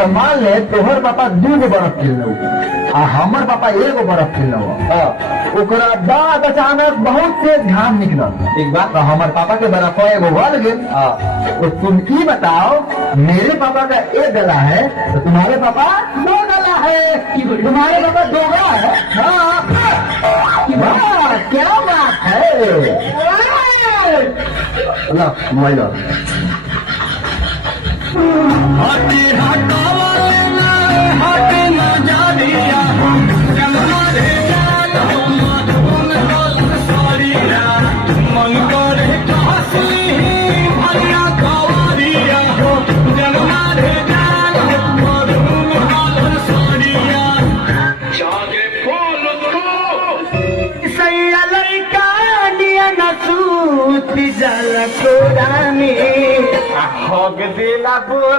अच्छा मान ले तोहर पापा 2 गो बर्फ किलो आ हमर पापा 1 गो बर्फ किलो। ओकरा बाद अचानक बहुत तेज घाम निकलल। ठीक बात। तो हमारे पापा के बर्फ 1 गो बढ़ गए। तो तुम ही बताओ, मेरे पापा का 1 गला है तो तुम्हारे पापा 2 गला है। तुम्हारे पापा 2 गला है। हाँ, क्या बात है। लो मोबाइल लो। जल कोरानी हग दिला